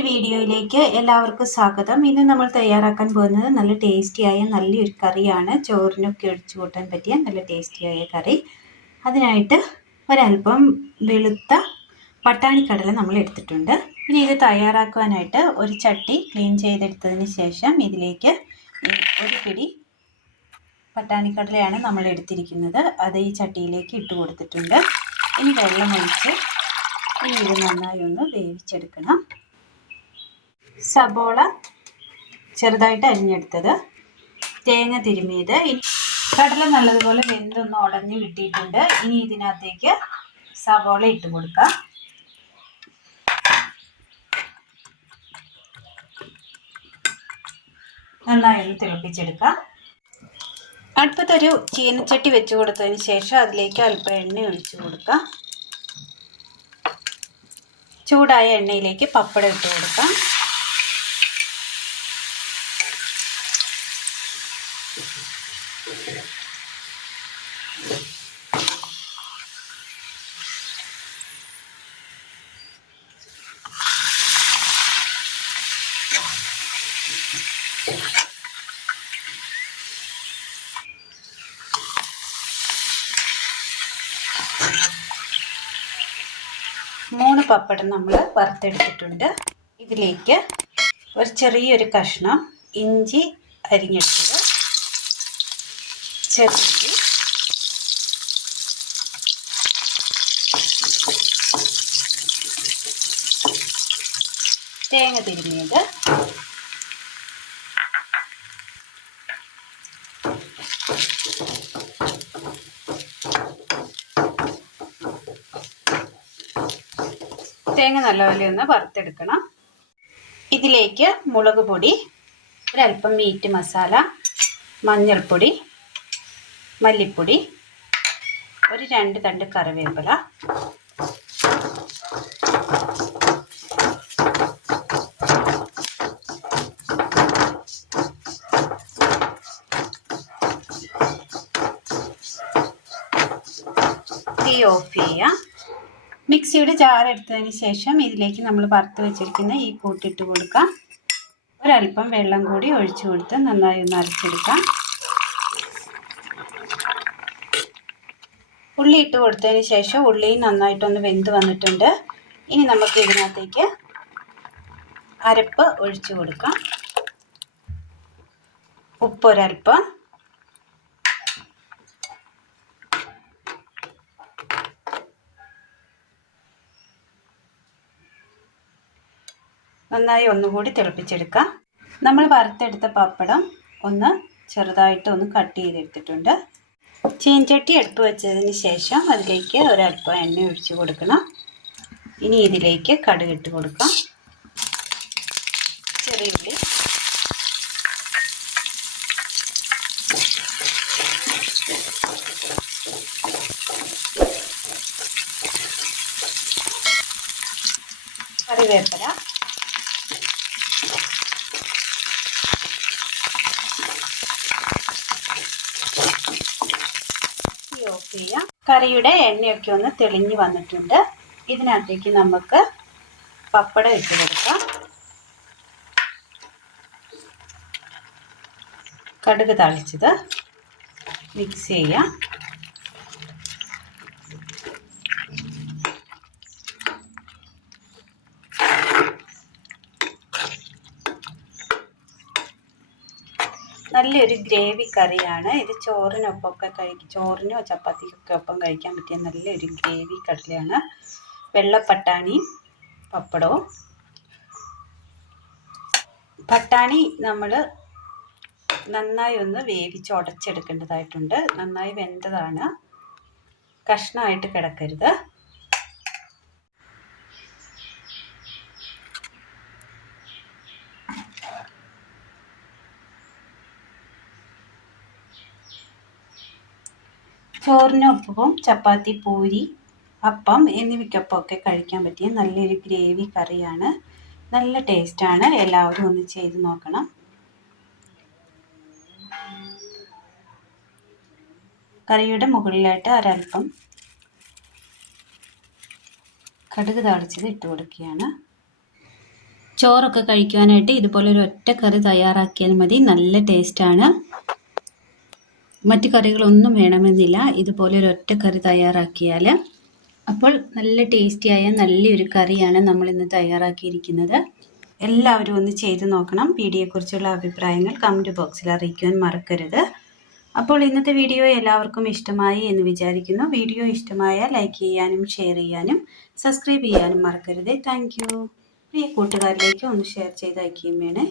പുതിയൊരു വീഡിയോയിലേക്ക് എല്ലാവർക്കും സ്വാഗതം. ഇന്ന് നമ്മൾ തയ്യാറാക്കാൻ പോകുന്നത് നല്ല ടേസ്റ്റിയായ നല്ലൊരു കറിയാണ്. ചോറിനൊക്കെ ഒഴിച്ചു കൂട്ടാൻ പറ്റിയ നല്ല ടേസ്റ്റിയായ കറി. അതിനായിട്ട് ഒരല്പം വെളുത്ത പട്ടാണിക്കടല നമ്മൾ എടുത്തിട്ടുണ്ട്. ഇനി ഇത് തയ്യാറാക്കുവാനായിട്ട് ഒരു ചട്ടി ക്ലീൻ ചെയ്തെടുത്തതിന് ശേഷം ഇതിലേക്ക് ഒരു പിടി പട്ടാണിക്കടലയാണ് നമ്മൾ എടുത്തിരിക്കുന്നത്. അത് ഈ ചട്ടിയിലേക്ക് ഇട്ട് കൊടുത്തിട്ടുണ്ട്. ഇനി വെള്ളം ഒഴിച്ച് ഇനി ഇത് നന്നായി ഒന്ന് വേവിച്ചെടുക്കണം. സബോള ചെറുതായിട്ട് അരിഞ്ഞെടുത്തത്, തേങ്ങ തിരുമിയത്. ഇനി കടല നല്ലതുപോലെ വെന്തൊന്ന് ഉടഞ്ഞ് കിട്ടിയിട്ടുണ്ട്. ഇനി ഇതിനകത്തേക്ക് സബോള ഇട്ട് കൊടുക്കാം. നന്നായി ഒന്ന് തിളപ്പിച്ചെടുക്കാം. അടുപ്പത്തൊരു ചീനച്ചട്ടി വെച്ച് കൊടുത്തതിന് ശേഷം അതിലേക്ക് അല്പം എണ്ണ ഒഴിച്ചു കൊടുക്കാം. ചൂടായ എണ്ണയിലേക്ക് പപ്പടം ഇട്ട് കൊടുക്കാം. മൂന്ന് പപ്പടം നമ്മൾ വറുത്തെടുത്തിട്ടുണ്ട്. ഇതിലേക്ക് ഒരു ചെറിയൊരു കഷ്ണം ഇഞ്ചി അരിഞ്ഞെടുത്തത്, ചെറുള്ളി, തേങ്ങ തിരുമിയത്, തേങ്ങ നല്ലപോലെ ഒന്ന് വറുത്തെടുക്കണം. ഇതിലേക്ക് മുളക് പൊടി, ഒരല്പം മീറ്റ് മസാല, മഞ്ഞൾപ്പൊടി, മല്ലിപ്പൊടി, ഒരു 2 തണ്ട് കറിവേപ്പില, തീ ഓഫ് ചെയ്യാം. മിക്സിയുടെ ജാർ എടുത്തതിന് ശേഷം ഇതിലേക്ക് നമ്മൾ വറുത്ത് വെച്ചിരിക്കുന്ന ഈ കൂട്ടിട്ട് കൊടുക്കാം. ഒരല്പം വെള്ളം കൂടി ഒഴിച്ചു കൊടുത്ത് നന്നായി ഒന്ന് അരച്ചെടുക്കാം. ഉള്ളി ഇട്ട് കൊടുത്തതിന് ശേഷം ഉള്ളി നന്നായിട്ടൊന്ന് വെന്ത് വന്നിട്ടുണ്ട്. ഇനി നമുക്ക് ഇതിനകത്തേക്ക് അരപ്പ് ഒഴിച്ചു കൊടുക്കാം. ഉപ്പൊരൽപ്പം, നന്നായി ഒന്നുകൂടി തിളപ്പിച്ചെടുക്കാം. നമ്മൾ വറുത്തെടുത്ത പപ്പടം ഒന്ന് ചെറുതായിട്ട് ഒന്ന് കട്ട് ചെയ്തെടുത്തിട്ടുണ്ട്. ചീൻചട്ടി അടുപ്പ് വെച്ചതിന് ശേഷം അതിലേക്ക് ഒരല്പം എണ്ണ ഒഴിച്ച് കൊടുക്കണം. ഇനി ഇതിലേക്ക് കടുകിട്ട് കൊടുക്കാം. ചെറിയുള്ളി, കറിവേപ്പില, ഓഫ് ചെയ്യാം. കറിയുടെ എണ്ണയൊക്കെ ഒന്ന് തെളിഞ്ഞ് വന്നിട്ടുണ്ട്. ഇതിനകത്തേക്ക് നമുക്ക് പപ്പടം ഇട്ട് കൊടുക്കാം. കടുക് താളിച്ചത് മിക്സ് ചെയ്യാം. നല്ലൊരു ഗ്രേവി കറിയാണ് ഇത്. ചോറിനോ ചപ്പാത്തിക്കൊക്കെ ഒപ്പം കഴിക്കാൻ പറ്റിയ നല്ലൊരു ഗ്രേവി കടലയാണ്. വെള്ളപ്പട്ടാണിയും പപ്പടവും. പട്ടാണി നമ്മൾ നന്നായി ഒന്ന് വേവിച്ച് ഉടച്ചെടുക്കേണ്ടതായിട്ടുണ്ട്. നന്നായി വെന്തതാണ്, കഷ്ണമായിട്ട് കിടക്കരുത്. ചോറിനൊപ്പവും ചപ്പാത്തി, പൂരി, അപ്പം എന്നിവയ്ക്കൊപ്പമൊക്കെ കഴിക്കാൻ പറ്റിയ നല്ലൊരു ഗ്രേവി കറിയാണ്. നല്ല ടേസ്റ്റാണ്. എല്ലാവരും ഒന്ന് ചെയ്ത് നോക്കണം. കറിയുടെ മുകളിലായിട്ട് ഒരല്പം കടുക് താളിച്ചത് ഇട്ട് കൊടുക്കുകയാണ്. ചോറൊക്കെ കഴിക്കുവാനായിട്ട് ഇതുപോലെ ഒരു ഒറ്റ കറി തയ്യാറാക്കിയാൽ മതി. നല്ല ടേസ്റ്റാണ്. മറ്റു കറികളൊന്നും വേണമെന്നില്ല. ഇതുപോലെ ഒരു ഒറ്റ കറി തയ്യാറാക്കിയാൽ അപ്പോൾ നല്ല ടേസ്റ്റിയായ നല്ലൊരു കറിയാണ് നമ്മൾ ഇന്ന് തയ്യാറാക്കിയിരിക്കുന്നത്. എല്ലാവരും ഒന്ന് ചെയ്ത് നോക്കണം. വീഡിയോയെക്കുറിച്ചുള്ള അഭിപ്രായങ്ങൾ കമൻറ്റ് ബോക്സിൽ അറിയിക്കുവാൻ മറക്കരുത്. അപ്പോൾ ഇന്നത്തെ വീഡിയോ എല്ലാവർക്കും ഇഷ്ടമായി എന്ന് വിചാരിക്കുന്നു. വീഡിയോ ഇഷ്ടമായാൽ ലൈക്ക് ചെയ്യാനും ഷെയർ ചെയ്യാനും സബ്സ്ക്രൈബ് ചെയ്യാനും മറക്കരുത്. Thank you. പ്രിയ കൂട്ടുകാരിലേക്ക് ഒന്ന് ഷെയർ ചെയ്ത് അയക്കുകയും വേണേ.